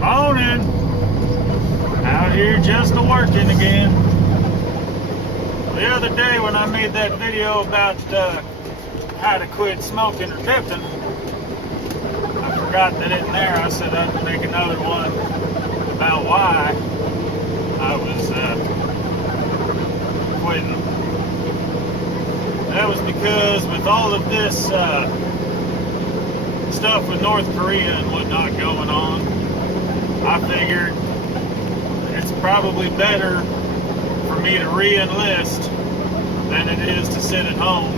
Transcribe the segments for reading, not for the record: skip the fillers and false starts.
Morning. Out here just a-working again. The other day when I made that video about how to quit smoking or dipping, I forgot that in there I said I'd make another one about why I was quitting. That was because with all of this stuff with North Korea and whatnot going on, I figured it's probably better for me to re-enlist than it is to sit at home,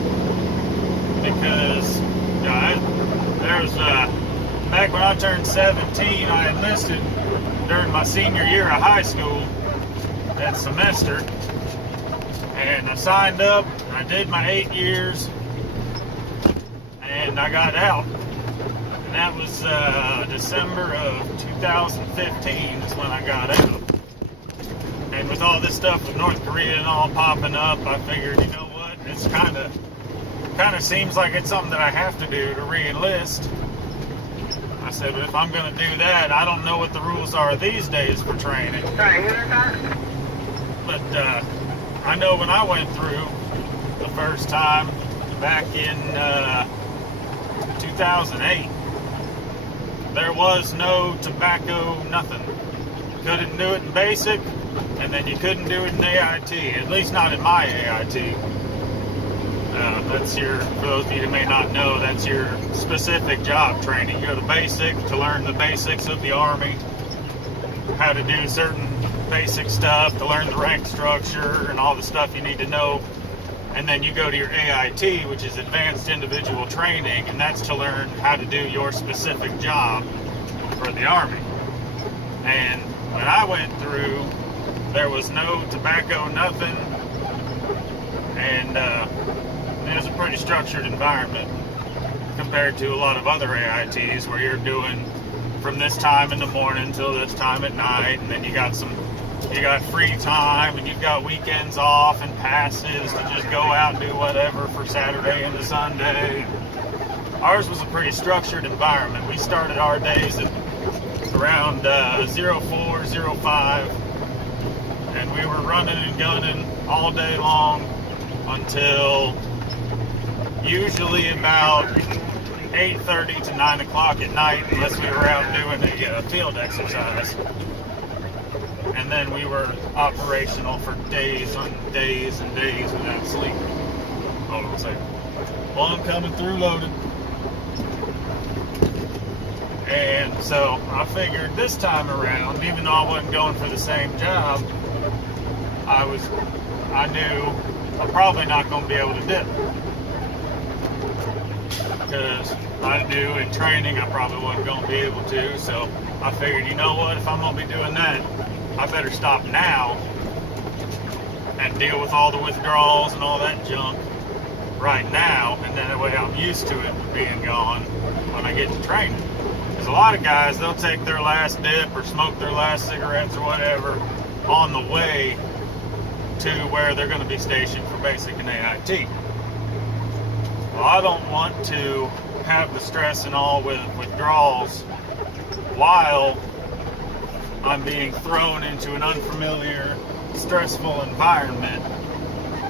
because back when I turned 17, I enlisted during my senior year of high school, that semester, and I signed up, and I did my 8 years, and I got out. And that was December of 2015 is when I got out. And with all this stuff with North Korea and all popping up, I figured, you know what, it's kind of seems like it's something that I have to do to re-enlist. I said, but if I'm going to do that, I don't know what the rules are these days for training. Sorry, who was that? But I know when I went through the first time back in 2008, there was no tobacco, nothing. Couldn't do it in basic, and then you couldn't do it in AIT, at least not in my AIT. That's for those of you who may not know, that's your specific job training. You go to basic to learn the basics of the Army, how to do certain basic stuff, to learn the rank structure and all the stuff you need to know. And then you go to your AIT, which is Advanced Individual Training, and that's to learn how to do your specific job for the Army. And when I went through, there was no tobacco, nothing, and it was a pretty structured environment compared to a lot of other AITs where you're doing from this time in the morning till this time at night, and then you got free time, and you've got weekends off and passes to just go out and do whatever for Saturday into Sunday. Ours was a pretty structured environment. We started our days at around 04, 05, and we were running and gunning all day long until usually about 8:30 to 9 o'clock at night, unless we were out doing a field exercise. And then we were operational for days on days and days without sleep. Hold on a second. Well, I'm coming through loaded. And so I figured this time around, even though I wasn't going for the same job, I knew I'm probably not going to be able to dip. Because I knew in training I probably wasn't going to be able to. So I figured, you know what, if I'm going to be doing that, I better stop now and deal with all the withdrawals and all that junk right now, and then that way I'm used to it being gone when I get to training. Because a lot of guys, they'll take their last dip or smoke their last cigarettes or whatever on the way to where they're going to be stationed for basic and AIT. Well, I don't want to have the stress and all with withdrawals while I'm being thrown into an unfamiliar, stressful environment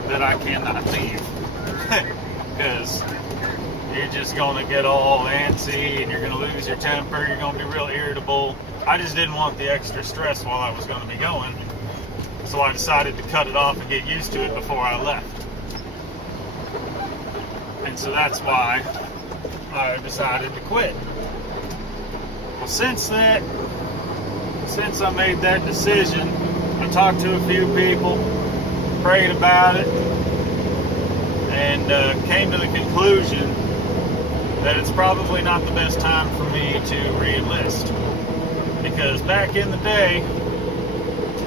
that I cannot leave. Because you're just going to get all antsy and you're going to lose your temper, you're going to be real irritable. I just didn't want the extra stress while I was going to be going. So I decided to cut it off and get used to it before I left. And so that's why I decided to quit. Well, since I made that decision, I talked to a few people, prayed about it, and came to the conclusion that it's probably not the best time for me to re-enlist. Because back in the day,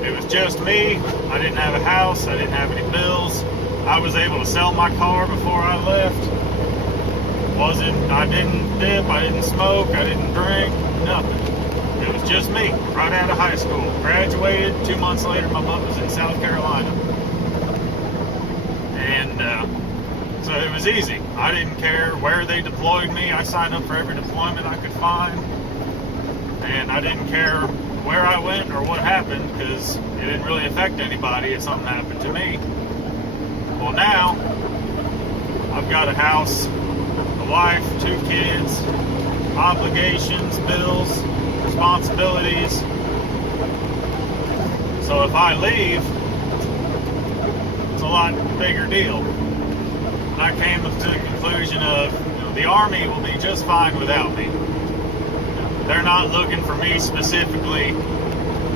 it was just me. I didn't have a house, I didn't have any bills. I was able to sell my car before I left. I didn't dip, I didn't smoke, I didn't drink, nothing. It was just me, right out of high school. Graduated, 2 months later, my butt was in South Carolina. And so it was easy. I didn't care where they deployed me. I signed up for every deployment I could find. and I didn't care where I went or what happened because it didn't really affect anybody if something happened to me. Well, now I've got a house, a wife, 2 kids, obligations, bills, responsibilities. So if I leave, it's a lot bigger deal. And I came to the conclusion of, the Army will be just fine without me. They're not looking for me specifically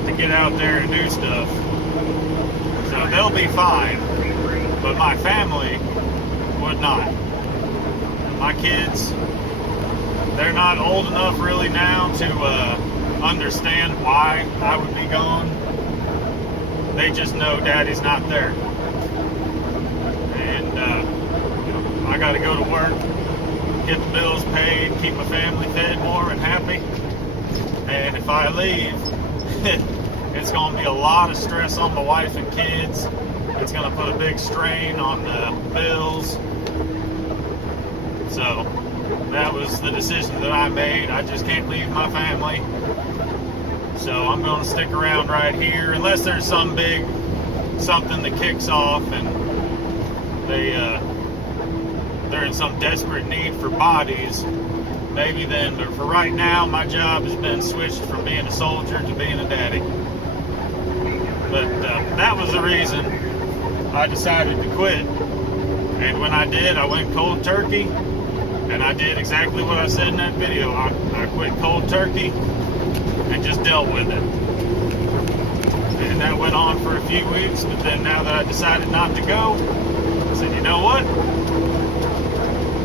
to get out there and do stuff. So they'll be fine. But my family would not. My kids, they're not old enough really now to understand why I would be gone. They just know Daddy's not there. And I got to go to work, get the bills paid, keep my family fed, warm, and happy. And if I leave, it's going to be a lot of stress on my wife and kids. It's going to put a big strain on the bills. So that was the decision that I made. I just can't leave my family. So I'm going to stick around right here unless there's some big something that kicks off and they're in some desperate need for bodies. Maybe then, but for right now, my job has been switched from being a soldier to being a daddy. But that was the reason I decided to quit. And when I did, I went cold turkey, and I did exactly what I said in that video. I quit cold turkey and just dealt with it. And that went on for a few weeks, but then now that I decided not to go, I said, you know what?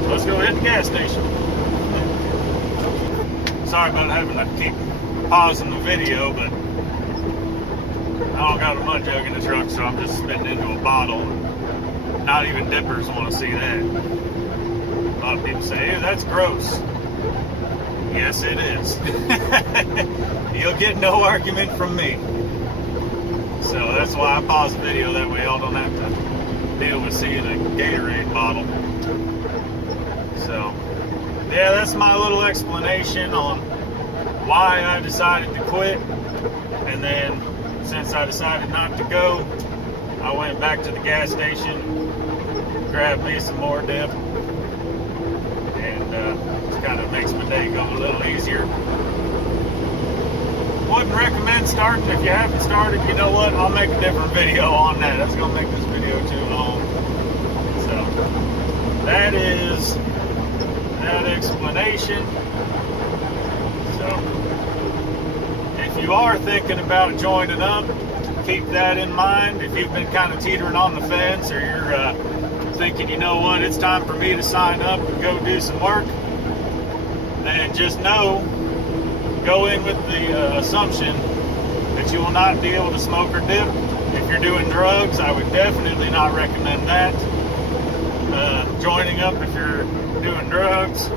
Let's go hit the gas station. Sorry about having to keep pausing the video, but I don't got a mud jug in the truck, so I'm just spitting into a bottle. Not even dippers want to see that. A lot of people say, hey, that's gross. Yes, it is. You'll get no argument from me. So that's why I pause the video, that way y'all don't have to deal with seeing a Gatorade bottle. So, yeah, that's my little explanation on why I decided to quit. And then, since I decided not to go, I went back to the gas station, grabbed me some more dip, and it kind of makes my day go a little easier. Wouldn't recommend starting. If you haven't started, you know what, I'll make a different video on that. That's going to make this video too long. So, that is that explanation. So, if you are thinking about joining up, keep that in mind. If you've been kind of teetering on the fence, or you're thinking, you know what, it's time for me to sign up and go do some work, then just know, go in with the assumption that you will not be able to smoke or dip. If you're doing drugs, I would definitely not recommend that. Joining up if you're doing drugs,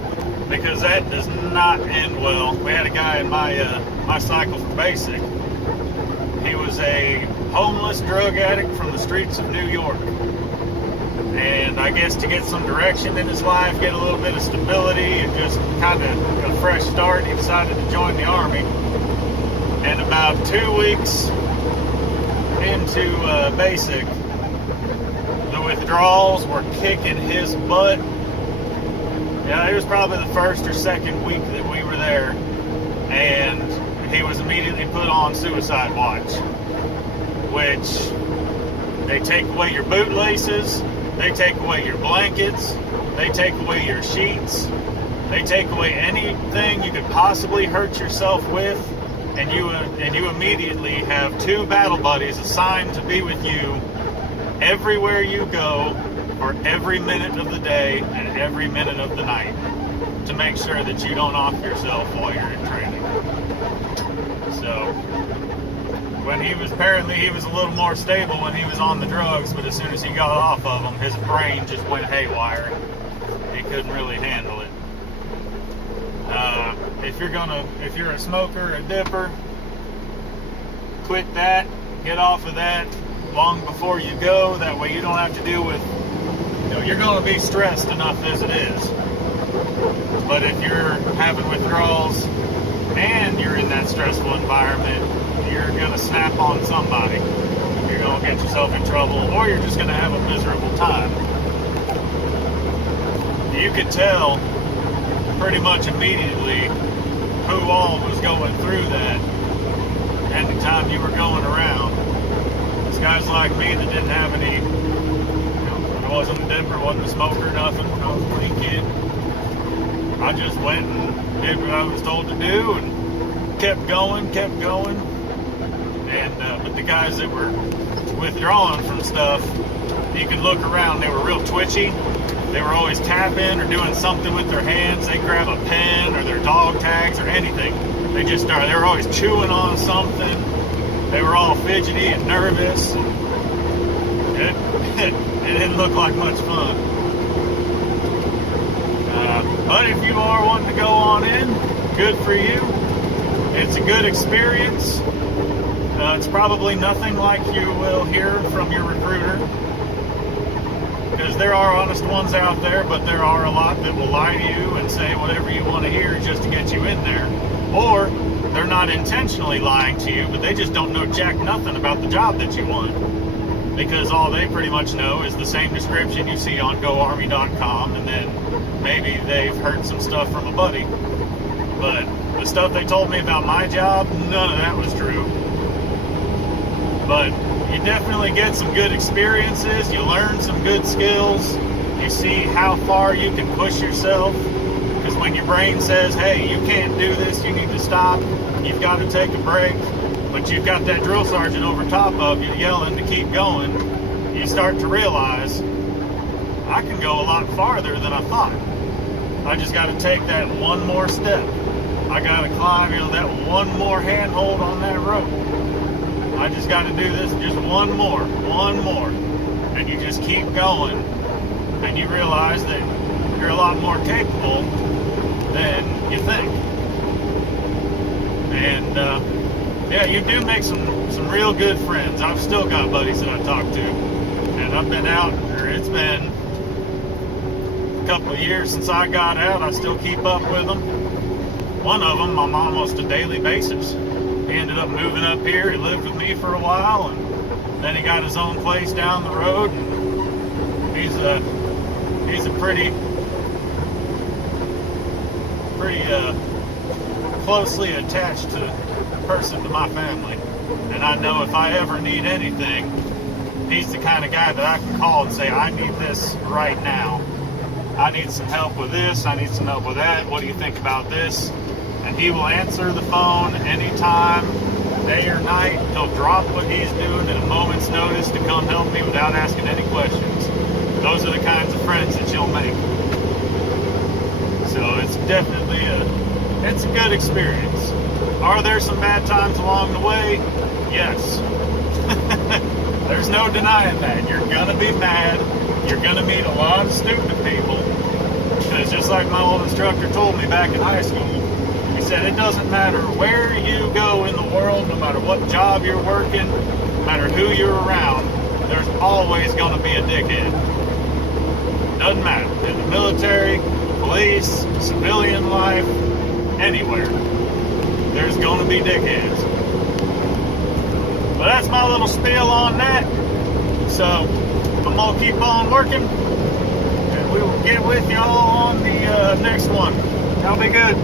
because that does not end well. We had a guy in my cycle for basic. He was a homeless drug addict from the streets of New York. And I guess to get some direction in his life, get a little bit of stability, and just kind of a fresh start, he decided to join the Army. And about 2 weeks into basic, the withdrawals were kicking his butt. Yeah, it was probably the first or second week that we were there, and he was immediately put on suicide watch, which they take away your bootlaces, they take away your blankets, they take away your sheets, they take away anything you could possibly hurt yourself with, and you immediately have 2 battle buddies assigned to be with you everywhere you go, for every minute of the day and every minute of the night, to make sure that you don't off yourself while you're in training. So, when he was a little more stable when he was on the drugs, but as soon as he got off of them, his brain just went haywire. He couldn't really handle it. If you're a smoker, a dipper, quit that, get off of that long before you go. That way you don't have to deal with, you're going to be stressed enough as it is. But if you're having withdrawals and you're in that stressful environment, you're going to snap on somebody. You're going to get yourself in trouble, or you're just going to have a miserable time. You could tell pretty much immediately who all was going through that anytime you were going around. There's guys like me that didn't have any, I wasn't a dipper, wasn't a smoker, nothing. I was a clean kid. I just went and did what I was told to do and kept going. And but the guys that were withdrawing from stuff, you could look around, they were real twitchy. They were always tapping or doing something with their hands. They'd grab a pen or their dog tags or anything. They were always chewing on something. They were all fidgety and nervous. It didn't look like much fun. But if you are wanting to go on in, good for you. It's a good experience. It's probably nothing like you will hear from your recruiter, because there are honest ones out there, but there are a lot that will lie to you and say whatever you want to hear just to get you in there. Or they're not intentionally lying to you, but they just don't know jack nothing about the job that you want, because all they pretty much know is the same description you see on GoArmy.com, and then maybe they've heard some stuff from a buddy. But the stuff they told me about my job, none of that was true. But you definitely get some good experiences, you learn some good skills, you see how far you can push yourself, because when your brain says, hey, you can't do this, you need to stop, you've got to take a break, but you've got that drill sergeant over top of you yelling to keep going, you start to realize, I can go a lot farther than I thought. I just got to take that one more step. I got to climb, that one more handhold on that rope. I just got to do this just one more, and you just keep going, and you realize that you're a lot more capable than you think. And yeah, you do make some real good friends. I've still got buddies that I talk to, and I've been out, or it's been a couple of years since I got out. I still keep up with them. One of them I'm almost a daily basis. He ended up moving up here. He lived with me for a while, and then he got his own place down the road. And he's a pretty closely attached person to my family. And I know if I ever need anything, he's the kind of guy that I can call and say, I need this right now. I need some help with this. I need some help with that. What do you think about this? And he will answer the phone anytime, day or night. He'll drop what he's doing at a moment's notice to come help me without asking any questions. Those are the kinds of friends that you'll make. So it's definitely it's a good experience. Are there some bad times along the way? Yes. There's no denying that. You're gonna be mad. You're gonna meet a lot of stupid people. Because just like my old instructor told me back in high school, he said, it doesn't matter where you go in the world, no matter what job you're working, no matter who you're around, there's always going to be a dickhead. Doesn't matter. In the military, police, civilian life, anywhere, there's going to be dickheads. But that's my little spiel on that. So I'm going to keep on working, and we will get with y'all on the next one. Y'all be good.